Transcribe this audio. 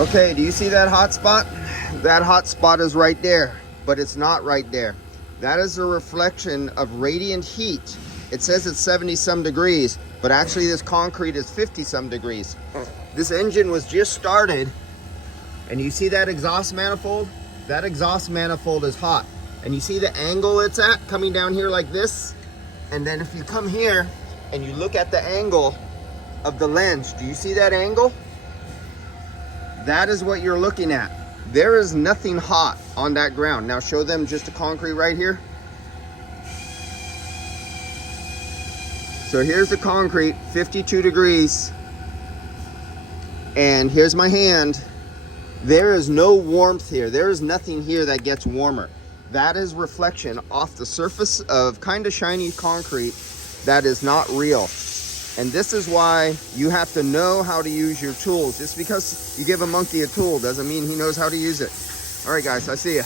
Okay, do you see that hot spot? That hot spot is right there, but it's not right there. That is a reflection of radiant heat. It says it's 70 some degrees, but actually this concrete is 50 some degrees. This engine was just started, and you see that exhaust manifold? That exhaust manifold is hot. And you see the angle it's at coming down here like this? And then if you come here and you look at the angle of the lens, do you see that angle? That is what you're looking at. There is nothing hot on that ground. Now show them just the concrete right here. So here's the concrete, 52 degrees. And here's my hand. There is no warmth here. There is nothing here that gets warmer. That is reflection off the surface of kind of shiny concrete that is not real. And this is why you have to know how to use your tools. Just because you give a monkey a tool doesn't mean he knows how to use it. All right, guys, I see ya.